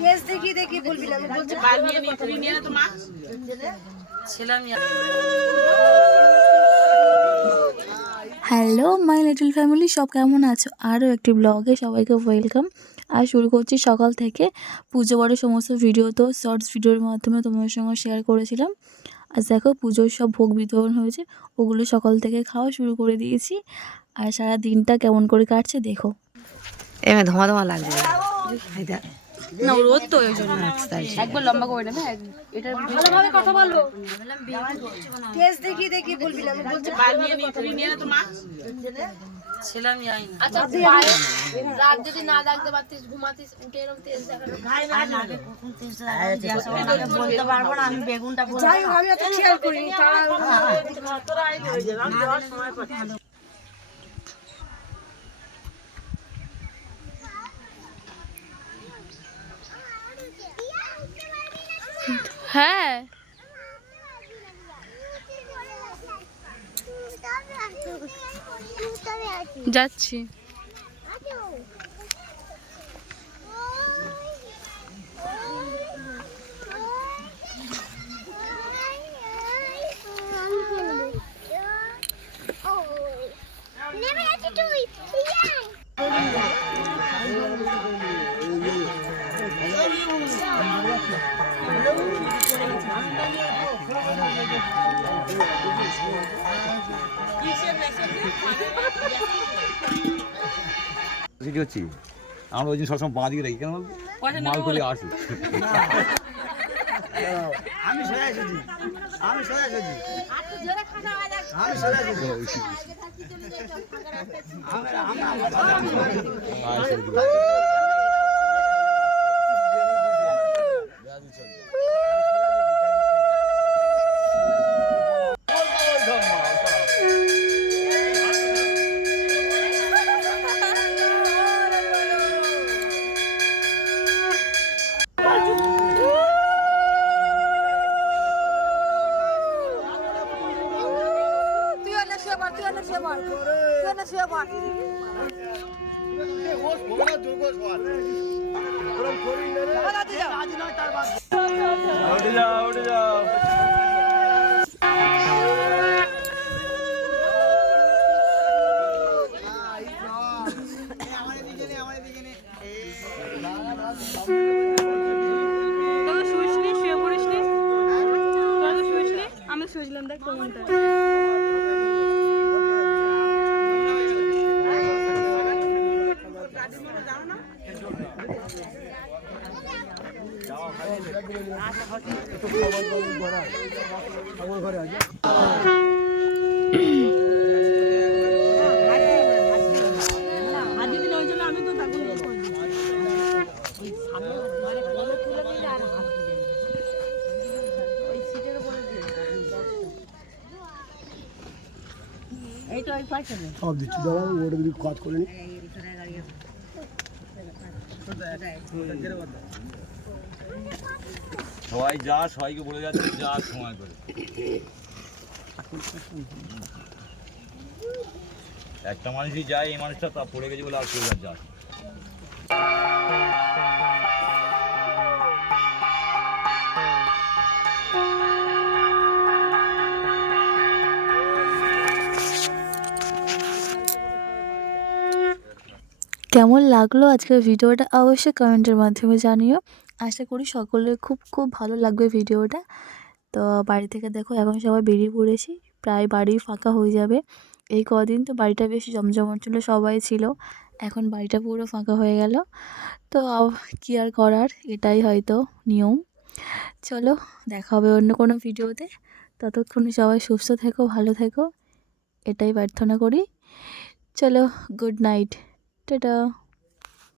Case দেখি দেখি বলবি না, আমি বলছি হ্যালো মাই লিটল ফ্যামিলি, সব কেমন আছো? আরও একটি ব্লগে সবাইকে ওয়েলকাম। আর শুরু করছি সকাল থেকে। পুজো বাড়ির সমস্ত ভিডিও তো শর্টস ভিডিওর মাধ্যমে তোমাদের সঙ্গে শেয়ার করেছিলাম। আজ দেখো পুজোর সব ভোগ বিতরণ হয়েছে, ওগুলো সকাল থেকে খাওয়া শুরু করে দিয়েছি। আর সারা দিনটা কেমন করে কাটছে দেখো। এমনি ধোঁয়া ধোঁয়া লাগবে না রোদ তো ওই জন্য একবার লম্বা করে নেবে। এটা ভালোভাবে কথা বলবো। কেস দেখি দেখি বলবি না, আমি বলছি আচ্ছা রাত যদি না ডাকতে পারতিস, ঘুমাতিস, উঠে এরকম তেজ দেখানো বলতে পারবো না, আমি বেগুনটা যাই হোক, আমি এত খেয়াল করিনি। হ্যাঁ যাচ্ছি। হচ্ছি আমরা ওই দিন সবসময় বাঁ দিকে রাখি, কেন মাল করে আসি। আমি আমি শুয়েছিলাম, দেখ কোনটা সব দিচ্ছি, দাঁড়া ওটা যদি কাজ করে নি। সবাই যা সবাইকে বলে যাচ্ছে যা সময় করে। একটা মানুষই যায়, এই মানুষটা তা পড়ে গেছে বলে আর কেউ আর যায়। কেমন লাগলো আজকের ভিডিওটা অবশ্যই কমেন্টের মাধ্যমে জানিও। আশা করি সকলের খুব খুব ভালো লাগবে ভিডিওটা। তো বাড়ি থেকে দেখো এখন সবাই বেরিয়ে পড়েছি, প্রায় বাড়ি ফাঁকা হয়ে যাবে। এই কদিন তো বাড়িটা বেশ জমজমাট ছিল, সবাই ছিল, এখন বাড়িটা পুরো ফাঁকা হয়ে গেল। তো কী আর করার, এটাই হয়তো নিয়ম। চলো দেখা হবে অন্য কোনো ভিডিওতে। ততক্ষণে সবাই সুস্থ থেকো, ভালো থেকো, এটাই প্রার্থনা করি। চলো, গুড নাইট, টাটা।